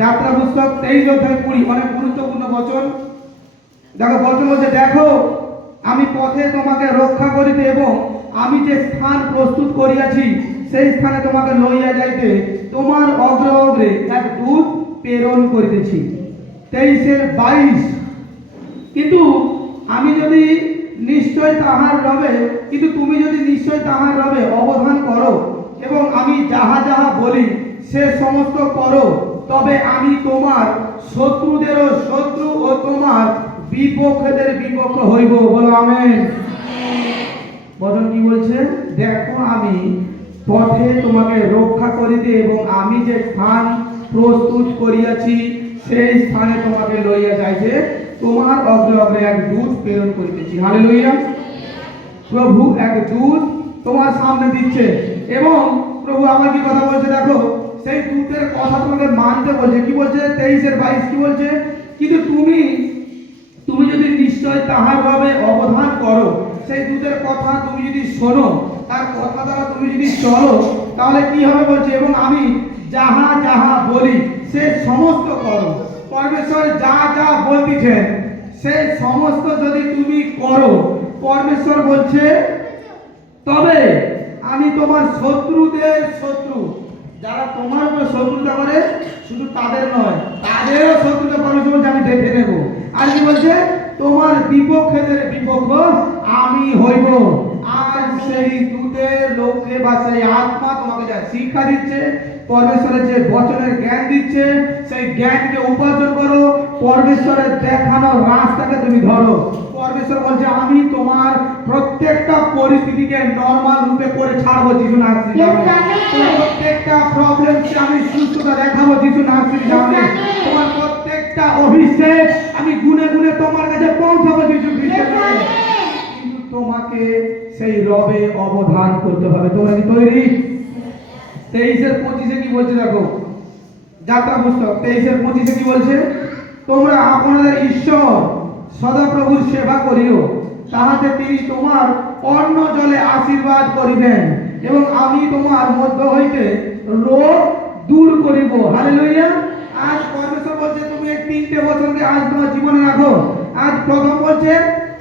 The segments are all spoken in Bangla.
যাত্রা পুস্তক 23 অধ্যায় 20, অনেক গুরুত্বপূর্ণ বচন। দেখো বচন বলছে, দেখো আমি পথে তোমাকে রক্ষা করিতে এবং আমি যে স্থান প্রস্তুত করিয়াছি সেই স্থানে তোমাকে লইয়া যাইতে তোমার অগ্রে অগ্রে এক দূত প্রেরণ করিতেছি। 23-22, কিন্তু আমি যদি নিশ্চয় তাহার রবে, কিন্তু তুমি যদি নিশ্চয় তাহার রবে অবধান করো এবং আমি যাহা যাহা বলি সে সমস্ত করো, তবে আমি তোমার শত্রুদেরও শত্রু ও তোমার বিপক্ষদের বিপক্ষ হইব। বলো আমেন। বচন কি বলছে? দেখো আমি পথে তোমাকে রক্ষা করিতে এবং আমি যে স্থান প্রস্তুত করিয়াছি সেই স্থানে তোমাকে লইয়া যাইতে তোমার অগ্রে অগ্রে এক দূত প্রেরণ করিতেছি। হালেলুয়া। প্রভু এক দূত তোমার সামনে দিচ্ছে এবং প্রভু আবার কি কথা বলছে দেখো, সেই দূতের কথা তোমাকে মানতে বলছে। কি বলছে? 23-22 কি বলছে? কিন্তু তুমি যদি নিশ্চয় তাহার ভাবে অবধান করো, সেই দূতের কথা তুমি যদি শোনো, তার কথা দ্বারা তুমি যদি চলো, তাহলে কি হবে বলছে, এবং আমি যাহা যাহা বলি সে সমস্ত করো। পরমেশ্বর যা যা বলতেছেন সে সমস্ত যদি তুমি করো, পরমেশ্বর বলছে তবে আমি তোমার শত্রুদের শত্রু, যারা তোমার উপর শত্রুতা করে শুধু তাদের নয়, তাদেরও শত্রুতা পরমেশ্বর বলছে আমি দেখে নেব। আর কি বলছে? তোমার বিপক্ষেদের বিপক্ষ আমি হইব। আর সেই দূতের লোককে বা সেই আত্মা তোমাকে যা শিক্ষা দিচ্ছে, পরমেশ্বরের যে বচনের জ্ঞান দিচ্ছে, সেই জ্ঞানকে উপার্জন করো, পরমেশ্বরের দেখানো রাস্তাকে তুমি ধরো। পরমেশ্বর বলছে আমি তোমার প্রত্যেকটা পরিস্থিতিকে নরমাল রূপে করে ছাড়বো যিশু নামে। প্রত্যেকটা প্রবলেমকে আমি সুস্থতা দেখাবো যিশু নামে। তোমার প্রত্যেকটা অভিষেক আমি গুনে গুনে তোমার কাছে পৌঁছাবো যিশু খ্রিস্টের নামে। কিন্তু তোমাকে সেই রবে অবধান করতে হবে। তোমরা কি তৈরি? 23-25 কি বলছে দেখো, যাত্রা পুস্তক 23-25 কি বলছে? তোমরা আপনাদের ঈশ্বর সদাপ্রভুর সেবা করিও, তাহাতে তিনি তোমার অন্ন জলে আশীর্বাদ করিবেন এবং আমি তোমার মধ্য হইতে রোগ দূর করিব। হালেলুয়া। আজ পরমেশ্বর বলছে তুমি এই 3টে বছরকে আজ তোমার জীবনে রাখো। আজ প্রথম বলছে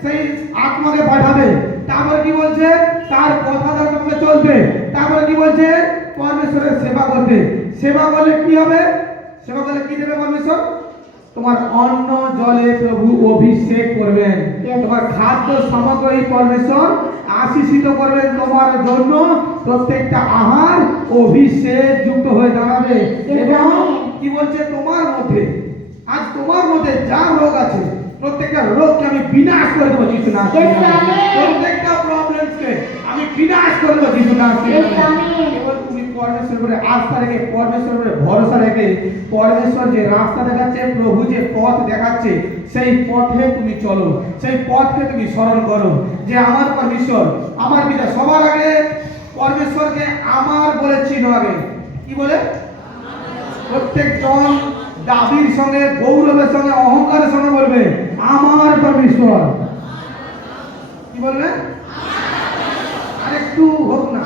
সেই আত্মাকে পাঠাবে, তারপর কি বলছে তার কথা দ্বারা তোমাকে চলবে, তারপর কি বলছে পরমেশ্বরের সেবা করতে। সেবা করলে কি হবে? সেবা করলে কি দেবে পরমেশ্বর? তোমার অন্ন জলে প্রভু অভিষেক করবেন, তোমার খাদ্য সামগ্রী পরমেশ্বর আশীষিত করবেন, তোমার জন্য প্রত্যেকটা আহার অভিষেক যুক্ত হয়ে দাঁড়াবে। এবং কি বলছে? তোমার মধ্যে আজ তোমার মধ্যে যা রোগ আছে প্রত্যেকটা রোগকে আমি বিনাশ করে দেবো যিশু নামে। প্রত্যেকটা প্রবলেমকে আমি বিনাশ করে দেবো যিশু নামে। কেবল তুমি পরমেশ্বরের উপরে আস্থা রেখে, পরমেশ্বরের উপরে ভরসা রেখে, পরমেশ্বর যে রাস্তা দেখাচ্ছে, প্রভু যে পথ দেখাচ্ছে, সেই পথে তুমি চলো, সেই পথকে তুমি স্মরণ করো যে আমার পরমেশ্বর, আমার পিতা। সবার আগে পরমেশ্বরকে আমার বলে চিনো। আগে কি বলে? প্রত্যেকজন দাবির সঙ্গে, গৌরবের সঙ্গে, অহংকারের সঙ্গে বলবে আমার পরমেশ্বর। কি বলবে? আরেকটু হোক না,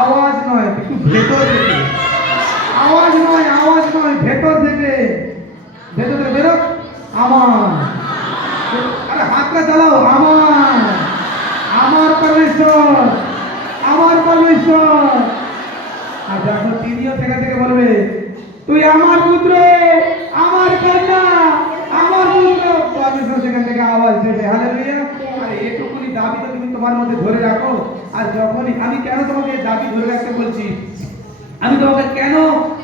আওয়াজ নয়, একটু ভেতর থেকে আওয়াজ নয়, আওয়াজ নয়, ভেতর থেকে, ভেতর থেকে বেরো। আমার, আরে হাতটা চালাও, আমার পরমেশ্বর, আমার পরমেশ্বর। আর যখন তিনিও থেকে থেকে বলবে তুই আমার পুত্র, আমার কন্যা, আমার পুত্র, পরমেশ্বর সেখান থেকে আওয়াজ দেবে। হালেলুয়া। আর এটুকুনি দাবি তো তুমি তোমার মধ্যে ধরে রাখো। আর যখনই আমি কেন তোমাকে দাবি ধরে রাখতে বলছি, আমি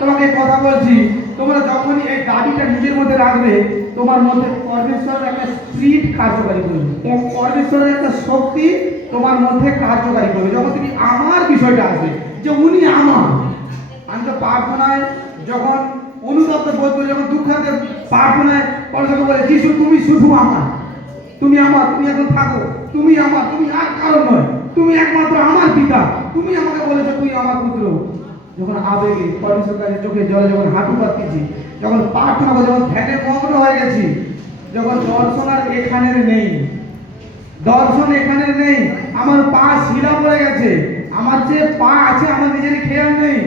তোমাকে কথা বলছি, তোমরা যখনই এই দাবিটা নিজের মধ্যে রাখবে, তোমার মধ্যে পরমেশ্বরের একটা স্পিরিট কার্যকারী করবে, পরমেশ্বরের একটা শক্তি তোমার মধ্যে কার্যকারী করবে। যখন তুমি আমার বিষয়টা আসবে যে উনি আমার, আমি তো প্রার্থনায় যখন অনুতপ্ত বোধ করি, যখন দুঃখাতে প্রার্থনায় পরমেশ্বর বলে যিশু তুমি শুধু আমার, তুমি আমার, তুমি এখন থাকো, তুমি আমার, তুমি আর কারণ নয়, তুমি একমাত্র আমার পিতা, তুমি আমাকে বলেছো তুই আমার পুত্র। যখন আবেগে পরমেশ্বর কাছে চোখে জলে যখন হাঁটু পাততেছি, যখন প্রার্থনা করে, যখন ধ্যানে মগ্ন হয়ে গেছি, যখন দর্শন আর এখানের নেই, দর্শন এখানের নেই, আমার পা শিলা পড়ে গেছে, আমার যে পা আছে আমার নিজেরই খেয়াল নেই,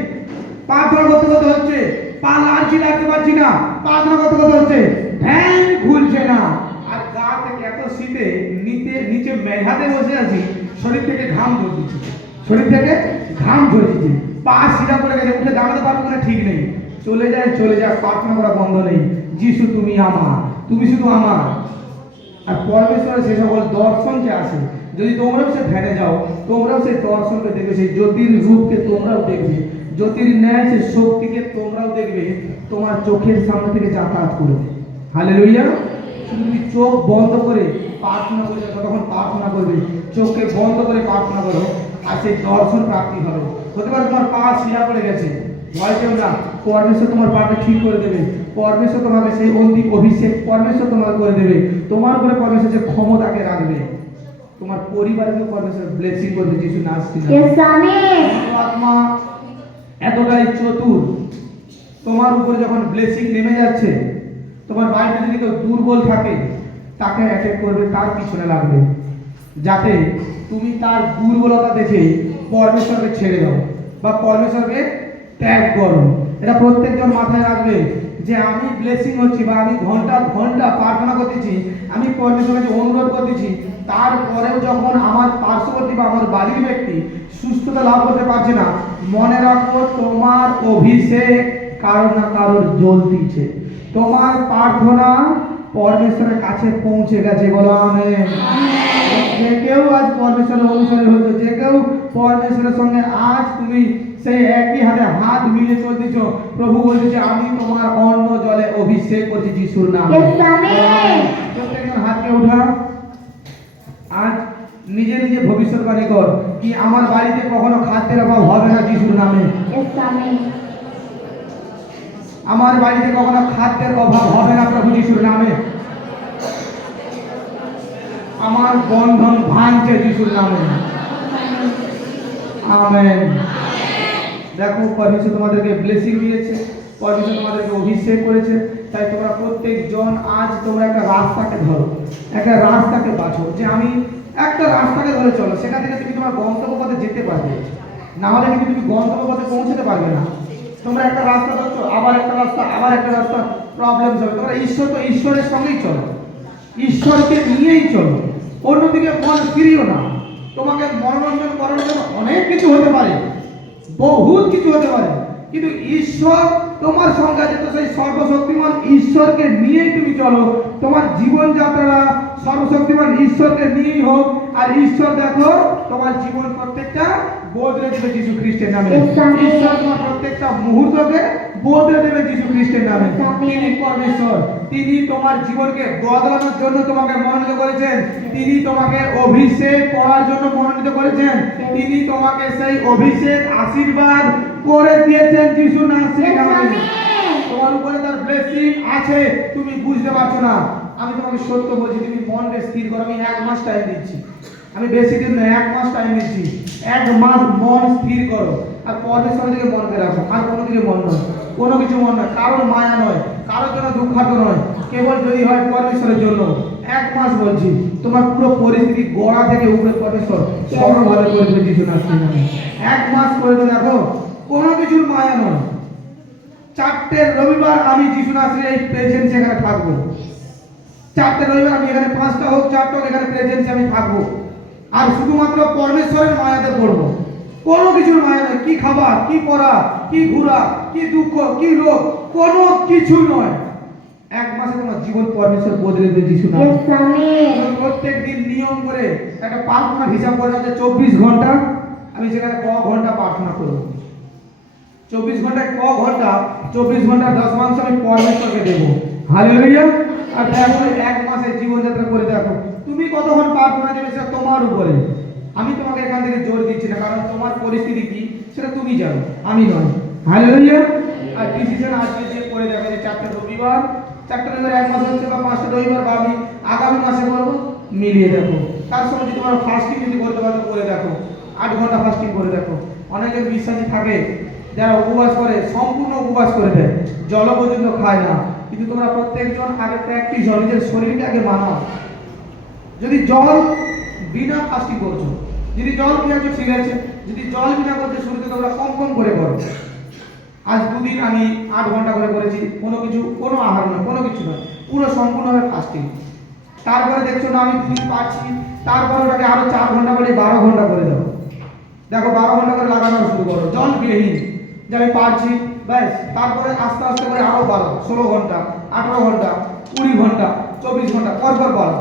প্রার্থনা করতে করতে হচ্ছে পা লাড়ছি লাগতে পারছি না, পাতনা কত কত হচ্ছে, ধ্যান খুলছে না, আর গা থেকে এত শীতে নিচে নিচে মেঘাতে বসে আছি, শরীর থেকে ঘাম ঝরছে, শরীর থেকে ঘাম ঝরছে, পা সিধা করে গেছে, উঠে দাঁড়াতে পারবো না, ঠিক নেই, চলে যায়, প্রার্থনা করা বন্ধ নেই। যিশু তুমি আমার, তুমি শুধু আমার। আর পরমেশ্বরের সে সকল দর্শন যে আছে, যদি তোমরাও সে ধ্যানে যাও, তোমরাও সেই দর্শনকে দেখবে, সেই জ্যোতির রূপকে তোমরাও দেখবে, জ্যোতির ন্যায় সেই শক্তিকে তোমরাও দেখবে, তোমার চোখের সামনে থেকে যাতায়াত করবে। হালেলুয়া। শুধু তুমি চোখ বন্ধ করে প্রার্থনা করবে, তখন প্রার্থনা করবে, চোখকে বন্ধ করে প্রার্থনা করো, আর সেই দর্শন প্রাপ্তি হবে। হতে পারে তোমার পা শিরা পড়ে গেছে, ভয় পেও না, পরমেশ্বর তোমার পাটা ঠিক করে দেবে, পরমেশ্বর তোমাকে সেই অন্তিম অভিষেক পরমেশ্বর তোমাকে করে দেবে, তোমার উপরে পরমেশ্বর যে ক্ষমতাকে রাখবে, তোমার পরিবারকে পরমেশ্বর ব্লেসিং করবে। যিশু নামে আত্মা এতটাই চতুর, তোমার উপরে যখন ব্লেসিং নেমে যাচ্ছে, তোমার বাড়িতে যদি কেউ দুর্বল থাকে, তাকে অ্যাটাক করবে, তার পিছনে লাগবে, যাতে তুমি তার দুর্বলতা দেখে পরমেশ্বরকে ছেড়ে দাও বা পরমেশ্বরকে ত্যাগ করো। এটা প্রত্যেকজন মাথায় রাখবে যে আমি ব্লেসিং হচ্ছি বা আমি ঘন্টা ঘন্টা প্রার্থনা করতেছি, আমি পরমেশ্বরের কাছে অনুরোধ করতেছি, তারপরেও যখন আমার পার্শ্ববর্তী বা আমার বাড়ির ব্যক্তি সুস্থতা লাভ করতে পারছে না, মনে রাখো তোমার অভিষেক কারো না কারোর জ্বলতিছে, তোমার প্রার্থনা পরমেশ্বরের কাছে পৌঁছে গেছে। বলো আমেন। যে কেউ আজ পরমেশ্বরের অনুসারী হতো, যে কেউ পরমেশ্বরের সঙ্গে আজ তুমি সেই একই হাতে হাত মিলিয়ে চলতেছ, প্রভু বলতেছে আমি তোমার অন্ন জলে অভিষেক করছি যিশুর নামে। প্রত্যেকজন হাতকে উঠা, আজ নিজে নিজে ভবিষ্যৎবাণী কর কি আমার বাড়িতে কখনো খাদ্যের অভাব হবে না যিশুর নামে। আমার বাড়িতে কখনো খাদ্যের অভাব হবে না প্রভু যিশুর নামে। আমার বন্ধন ভাঙছে যিশুর নামে। আমেন। দেখো পরমেশ্বর তোমাদেরকে ব্লেসিং দিয়েছে, পরমেশ্বর তোমাদেরকে অভিষেক করেছে, তাই তোমরা প্রত্যেকজন আজ তোমরা একটা রাস্তাকে ধরো, একটা রাস্তাকে বাছো, যে আমি একটা রাস্তাকে ধরে চলো, সেখান থেকে তুমি তোমার গন্তব্য পথে যেতে পারবে, না হলে কিন্তু তুমি গন্তব্য পথে পৌঁছতে পারবে না। তোমরা একটা রাস্তা ধরছো, আবার একটা রাস্তা, আবার একটা রাস্তা, প্রবলেম হবে। তোমরা ঈশ্বর তো ঈশ্বরের সঙ্গেই চলো, ঈশ্বরকে নিয়েই চলো, অন্যদিকে মন ফিরিও না। তোমাকে মনোরঞ্জন করার জন্য অনেক কিছু হতে পারে, বহুত কিছু হতে পারে, কিন্তু ঈশ্বর তোমার সঙ্গে আছে, তো সেই সর্বশক্তিমান ঈশ্বরকে নিয়েই তুমি চলো। তোমার জীবনযাত্রা সর্বশক্তিমান ঈশ্বরকে নিয়েই হোক, আর ঈশ্বর দেখো তোমার জীবন প্রত্যেকটা বদলে দেবে যিশু খ্রিস্টের নামে। ঈশ্বর তোমার প্রত্যেকটা মুহূর্তকে বদলে দেবে যিশু খ্রিস্টের নামে। তিনি পরমেশ্বর, তিনি তোমার জীবনকে বদলানোর জন্য তোমাকে মনোনীত করেছেন, তিনি তোমাকে অভিষেক করার জন্য মনোনীত করেছেন, তিনি তোমাকে সেই অভিষেক আশীর্বাদ করে দিয়েছেন যিশু নামে। তোমার উপরে তার ব্লেসিং আছে, তুমি বুঝতে পারছো না। আমি তোমাকে সত্য বলছি, তুমি মনকে স্থির করো। আমি 1 মাস টাইম দিচ্ছি, আমি বেশি দিন না, 1 মাস টাইম দিচ্ছি। 1 মাস মন স্থির করো, আর পরমেশ্বরের দিকে মনকে রাখো, আর কোনো দিকে মন নয়, কোনো কিছু মন নয়, কারোর মায়া নয়, কারোর জন্য দুঃখার্থ নয়, কেবল যদি হয় পরমেশ্বরের জন্য। 1 মাস বলছি, তোমার পুরো পরিস্থিতি গোড়া থেকে উপরে পরমেশ্বর সর্বভাবে করে দেবে যিশু নামে। 1 মাস করে তো দেখো, কোনো কিছুর মায়া নয়। 4টে রবিবার আমি যিশু নামে এই প্রেজেন্স এখানে থাকবো, 4টে রবিবার আমি এখানে, 5টা হোক 4টা হোক, এখানে প্রেজেন্সে আমি থাকবো, আর শুধুমাত্র পরমেশ্বরের মায়াতে পড়বো। কোনো কিছুর মায়া নয়, কি খাবার, কি পড়া, কি ঘোরা, কি দুঃখ, কি রোগ, কোনো কিছু নয়। 1 মাসে তোমার জীবন পরমেশ্বর বদলে দেবে যিশু নামে। প্রত্যেক দিন নিয়ম করে একটা প্রার্থনা হিসাব করে যে 24 ঘন্টা আমি সেখানে ক ঘন্টা প্রার্থনা করবো, 24 ঘন্টায় ক ঘন্টা, 24 ঘন্টা দশমাংশ আমি পরমেশ্বরকে দেবো। হালেলুয়া। আর দেখো 1 মাসে জীবনযাত্রা করে দেখো তুমি কতক্ষণ প্রার্থনা দেবে, সেটা তোমার উপরে। আমি তোমাকে এখান থেকে জোর দিচ্ছি না, কারণ তোমার পরিস্থিতি কি সেটা তুমি জানো, আমি নয়। হালেলুয়া। আর ডিসিশন আজকে যে করে দেখো যে 4টে রবিবার, 1 মাস হচ্ছে, বা 5টে রবিবার, বা আমি আগামী মাসে করবো, মিলিয়ে দেখো। তার সঙ্গে যদি তোমার ফাস্টিং যদি করতে পারো করে দেখো, 8 ঘন্টা ফাস্টিং করে দেখো। অনেকে বিশ্বাসী থাকে যারা উপবাস করে, সম্পূর্ণ উপবাস করে দেয়, জল পর্যন্ত খায় না। কিন্তু তোমরা প্রত্যেকজন আগে প্র্যাকটিস হও, নিজের শরীরকে আগে মানাও। যদি জল বিনা ফাস্টিং করছো, যদি জল খেয়েছো ঠিক আছে, যদি জল বিনা করছো শুরুতে তোমরা কম কম করে করো, আজ 2 দিন আমি 8 ঘন্টা করে করেছি, কোনো আহার নয়, কোনো কিছু নয়, পুরো সম্পূর্ণভাবে ফাস্টিং। তারপরে দেখছো না আমি 2 দিন পারছি, তারপরে ওটাকে আরো 4 ঘন্টা করে 12 ঘন্টা করে দাও। দেখো 12 ঘন্টা করে লাগানো শুরু করো জল বিহীন, যে আমি পারছি ব্যাস। তারপরে আস্তে আস্তে করে আরো 12, 16 ঘন্টা, 18 ঘন্টা, 20 ঘন্টা, 24 ঘন্টা পরপর বাড়ো।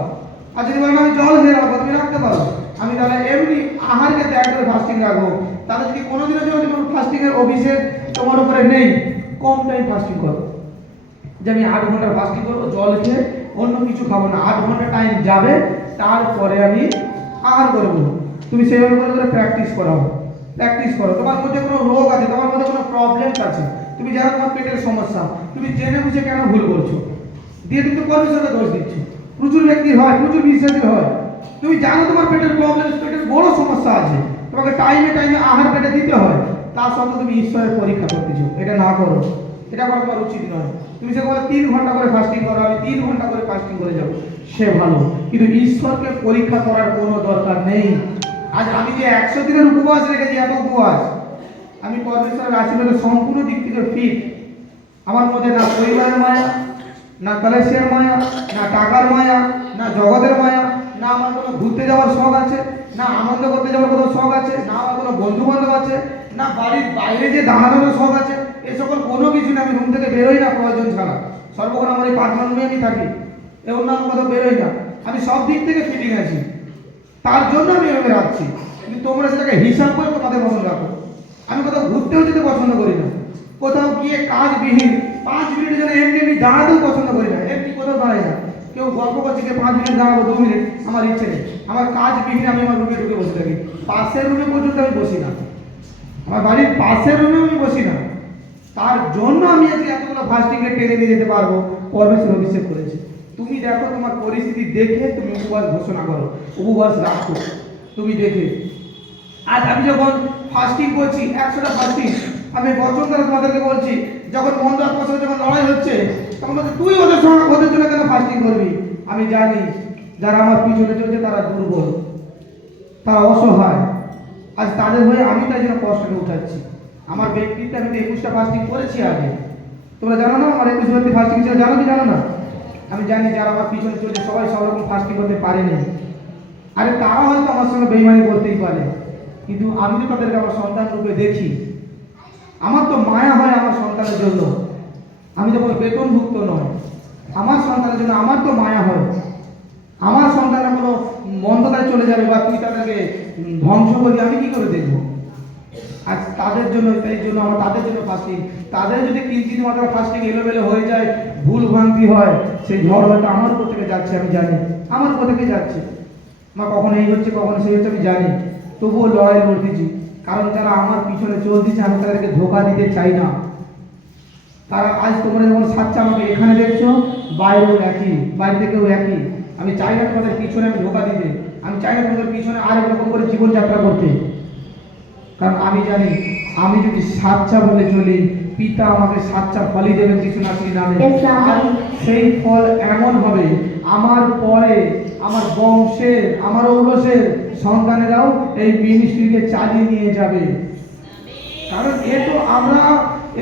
আর যদি বলেন আমি জল খেয়ে রাখবো, তুমি রাখতে পারো। আমি তাহলে এমনি আহারকে ত্যাগ করে ফাস্টিং রাখবো। তাহলে যদি কোনোদিনের জন্য কোনো ফাস্টিং এর অভিষেক তোমার উপরে নেই, কম টাইম ফাস্টিং করো। যে আমি 8 ঘন্টার ফাস্টিং করবো, জল খেয়ে অন্য কিছু খাবো না, 8 ঘন্টা টাইম যাবে, তারপরে আমি আহার করবো। তুমি সেইভাবে করে করে প্র্যাকটিস করাও, প্র্যাকটিস করো। তোমার মধ্যে কোনো রোগ আছে, তোমার মধ্যে কোনো প্রবলেমস আছে, তুমি জানো তোমার পেটের সমস্যা, তুমি জেনে বুঝে কেন ভুল করছো, দিয়ে তুমি তো পরমেশ্বরকে দোষ দিচ্ছ। প্রচুর ব্যক্তির হয়, প্রচুর বিশ্বাসীর হয়। তুমি জানো তোমার পেটের প্রবলেম, পেটের বড় সমস্যা আছে, তোমাকে টাইমে টাইমে আহার পেটে দিতে হয়, তার সত্ত্বেও তুমি ঈশ্বরের পরীক্ষা করতেছো। এটা না করো, এটা করা তোমার উচিত নয়। তুমি সে বলে 3 ঘন্টা করে ফাস্টিং করো, আমি 3 ঘন্টা করে ফাস্টিং করে যাবো, সে ভালো, কিন্তু ঈশ্বরকে পরীক্ষা করার কোনো দরকার নেই। আজ আমি যে 100 দিনের উপবাস রেখেছি, এত উপবাস, আমি পরমেশ্বরের আশীর্বাদে সম্পূর্ণ দিক থেকে ফিট। আমার মধ্যে না পরিবারের মায়া, না কলেজের মায়া, না টাকার মায়া, না জগতের মায়া, না আমার কোনো ঘুরতে যাওয়ার শখ আছে, না আনন্দ করতে যাওয়ার কোনো শখ আছে, না আমার কোনো বন্ধু বান্ধব আছে, না বাড়ির বাইরে যে দাঁড়ানোর শখ আছে, এ সকল কোনো কিছু না। আমি রুম থেকে বেরোই না প্রয়োজন ছাড়া, সর্বক্ষণ আমার এই প্রার্থনা রুমে আমি থাকি, এ অন্যান্য কথা বেরোই না। আমি সব দিক থেকে ফিটিং আছি, তার জন্য আমি এভাবে রাখছি। কিন্তু তোমরা সেটাকে হিসাব করে তোমাদের মতন রাখো। আমি কোথাও ঘুরতেও যেতে পছন্দ করি না, কোথাও গিয়ে কাজবিহীন 5 মিনিটের জন্য এমনি এমনি দাঁড়াতেও পছন্দ করি না, এমনি কোথাও দাঁড়াই না। কেউ গল্প করছে, কেউ 5 মিনিট দাঁড়াবো, 2 মিনিট, আমার ইচ্ছে নেই। আমার কাজবিহীন আমি আমার রুমে ঢুকে বসে থাকি, পাশের রুমে পর্যন্ত আমি বসি না, আমার বাড়ির পাশের রুমে আমি বসি না। তার জন্য আমি আজকে এতগুলো ফাস্টিংয়ে টেনে নিয়ে যেতে পারবো, পরমেশ্বর অভিষেক করেছে। তুমি দেখো তোমার পরিস্থিতি দেখে তুমি উপবাস ঘোষণা করো, উপবাস রাখো, তুমি দেখে। আজ আমি যখন ফাস্টিং করছি, 100টা ফাস্টিং, আমি বচন দ্বারা তোমাদেরকে বলছি, যখন মন্দ আত্মার সাথে যখন লড়াই হচ্ছে, তখন বলছে তুই ওদের সঙ্গে ওদের জন্য কেন ফাস্টিং করবি। আমি জানি যারা আমার পিছনে চলছে তারা দুর্বল, তারা অসহায়, আজ তাদের হয়ে আমি তাই জন্য কষ্টটা উঠাচ্ছি। আমার ব্যক্তিত্বে আমি 21টা ফাস্টিং করেছি আগে, তোমরা জানো না আমার 21 রাত্রি ফাস্টিং ছিল, জানো কি জানো না? আমি জানি যারা আমার পিছনে চলছে সবাই সব রকম ফাস্টিং করতে পারেনি। আরে তারা হয়তো আমার সঙ্গে বেইমানি করতেই পারে, কিন্তু আমি তো তাদেরকে আমার সন্তান রূপে দেখি, আমার তো মায়া হয় আমার সন্তানের জন্য। আমি যখন বেতনভুক্ত নয়, আমার সন্তানের জন্য আমার তো মায়া হয়। আমার সন্তানের কোনো মন্দতায় চলে যাবে বা তুই তাদেরকে ধ্বংস করবি, আমি কি করে দেখবো? আজ তাদের জন্য, সেই জন্য আমার তাদের জন্য ফাস্টিং। তাদের যদি কিঞ্চিত মাত্রা ফাস্টিং এলোমেলো হয়ে যায়, ভুল ভ্রান্তি হয়, সেই ঝড় হয়তো আমার উপর থেকে যাচ্ছে, আমি জানি আমার উপর থেকে যাচ্ছে, মা কখন এই হচ্ছে কখন সেই হচ্ছে, আমি জানি, তবুও লড়াই লড়তেছি। কারণ যারা আমার পিছনে চলতেছে আমি তাদেরকে ধোকা দিতে চাই না। তারা আজ তোমরা যেমন সাচ্চা আমাকে এখানে দেখছো, বাইরেও একই, বাইরে থেকেও একই। আমি চাই না তোমাদের পিছনে আমি ধোকা দিতে, আমি চাই না তোমাদের পিছনে আরেক রকম করে জীবনযাত্রা করতে। কারণ আমি জানি আমি যদি সাচ্চা বলে চলি, পিতা আমাকে সাচ্চা ফলই দেবেন যিশুনাথের নামে। আর সেই ফল এমন হবে, আমার পরে আমার বংশের, আমার ঔরসের সন্তানেরাও এই মিনিস্ট্রিকে চালিয়ে নিয়ে যাবে। কারণ এ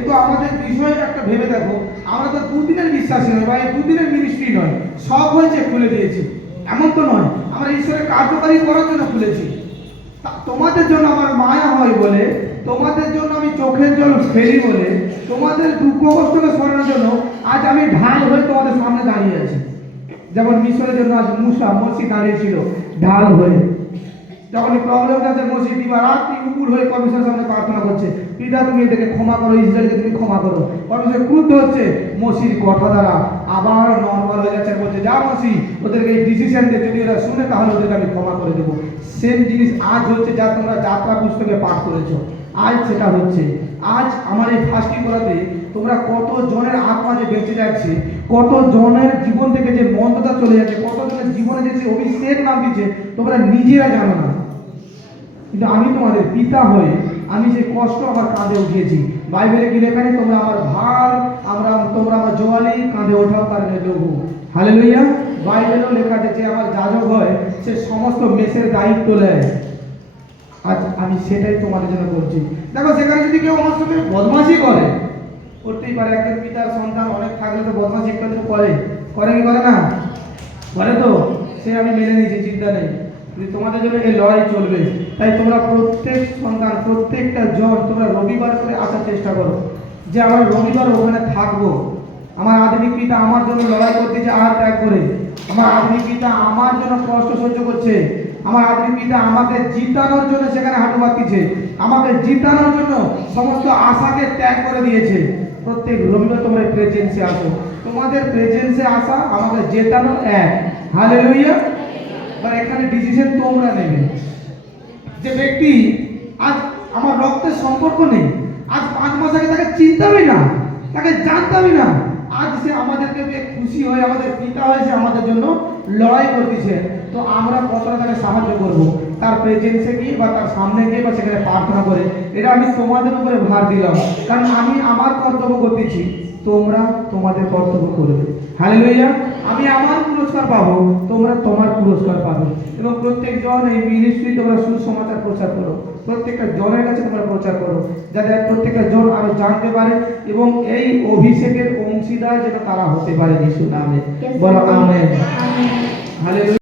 তো আমাদের বিষয় একটা ভেবে দেখো, আমরা তো 2 দিনের বিশ্বাসী নয় বা এই 2 দিনের মিনিস্ট্রি নয়, সব হয়েছে খুলে দিয়েছি, এমন তো নয়। আমরা ঈশ্বরের কার্যকারী করার জন্য খুলেছি। তোমাদের জন্য আমার মায়া হয় বলে, তোমাদের জন্য আমি চোখের জল ফেলি বলে, তোমাদের দুঃখ কষ্টকে সরানোর জন্য আজ আমি ঢাল হয়ে তোমাদের সামনে দাঁড়িয়ে আছি। যেমন মিশরের জন্য আজ মসি দাঁড়িয়েছিল ঢাল হয়ে। যখন প্রবলেম আছে, মসি দিবা রাত্রি উপুর হয়ে পরমেশ্বরের সামনে প্রার্থনা করছে, পিতা তুমি এদেরকে ক্ষমা করো, ইসরায়েলকে তুমি ক্ষমা করো। পরমেশ্বর ক্রুদ্ধ হচ্ছে, মসির কথা দ্বারা আবার নর্মাল হয়ে যাচ্ছে, বলছে যা মসি ওদেরকে এই ডিসিশন দিয়ে যদি ওরা শুনে তাহলে ওদেরকে আমি ক্ষমা করে দেবো। সেম জিনিস আজ হচ্ছে, যা তোমরা যাত্রা পুস্তকে পাঠ করেছো, আজ সেটা হচ্ছে। আজ আমার এই ফাস্টিং করাতে তোমরা কত জনের আত্মা যে বেঁচে যাচ্ছে, কত জনের জীবন থেকে যে মন্দতা চলে যাচ্ছে, কত জনের জীবনে যে অভিষেক নাম দিচ্ছে, তোমরা নিজেরা জানো না। কিন্তু আমি তোমাদের পিতা হয়ে আমি যে কষ্ট আমার কাঁধে উঠিয়েছি, বাইবেলে কি লেখা নেই, তোমরা আমার ভার, তোমরা আমার জোয়ালি কাঁধে ওঠাও কারণে যোগ। হালেলুয়া। বাইবেলেও লেখা আছে যে আমার যাজক হয় সে সমস্ত মেসের দায়িত্ব নেয়। আজ আমি সেটাই তোমাদের জন্য করছি। দেখো সেখানে যদি কেউ আমার সঙ্গে বদমাশি করে, করতেই পারে। একজন পিতার সন্তান অনেক থাকলে তো বদমাশি একটু আধটু করে, করে কি করে না? করে তো, সে আমি মেনে নিয়েছি, চিন্তা নেই। কিন্তু তোমাদের জন্য এই লড়াই চলবে। তাই তোমরা প্রত্যেক সন্তান, প্রত্যেকটা জন তোমরা রবিবার করে আসার চেষ্টা করো, যে আমরা রবিবার ওখানে থাকবো। আমার আধুনিক পিতা আমার জন্য লড়াই করতেছে আর ত্যাগ করে। আমার আধুনিক পিতা আমার জন্য কষ্ট সহ্য করছে। আমার আধুনিক পিতা আমাকে জিতানোর জন্য সেখানে হাঁটু পাতিছে, আমাকে জিতানোর জন্য সমস্ত আশাকে ত্যাগ করে দিয়েছে। প্রত্যেক রবিবার তোমরা প্রেজেন্সে আসো। তোমাদের প্রেজেন্সে আসা আমাকে জেতানো এক। হালেলুয়া। এবার এখানে ডিসিশন তোমরা নেবে। যে ব্যক্তি আজ আমার রক্তের সম্পর্ক নেই, আজ 5 মাস আগে তাকে চিনতামই না, তাকে জানতামই না, আজ সে আমাদেরকে পেয়ে খুশি হয়ে আমাদের পিতা হয়েছে, আমাদের জন্য লড়াই করতেছে, তো আমরা কতটা তাকে সাহায্য করব? তার প্রেজেন্সে গিয়ে বা তার সামনে গিয়ে বা সেখানে প্রার্থনা করে। এটা আমি তোমাদের উপরে ভার দিলাম, কারণ আমি আমার কর্তব্য করতেছি, তোমরা তোমাদের কর্তব্য করবে। হালেলুয়া। আমি আমার পুরস্কার পাবো, তোমরা তোমার পুরস্কার পাবে। এবং প্রত্যেকজন এই মিনিস্ট্রি তোমরা সুসমাচার প্রচার করো, প্রত্যেকটা জনের কাছে তোমরা প্রচার করো, যাতে প্রত্যেকটা জন আরো জানতে পারে এবং এই অভিষেকের অংশীদার যেন তারা হতে পারে যিশু নামে। বলো আমেন। হালেলুয়া।